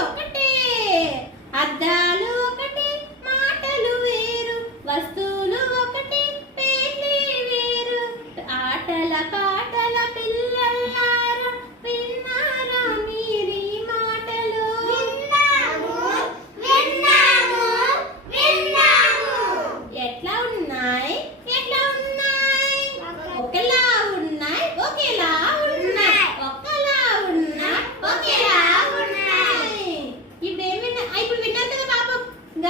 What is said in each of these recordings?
ఒకటే అద్దాలు ఒకటే మాటలు వేరు వస్తువు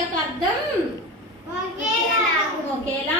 వాటి యొక్క అర్థం ఒకేలా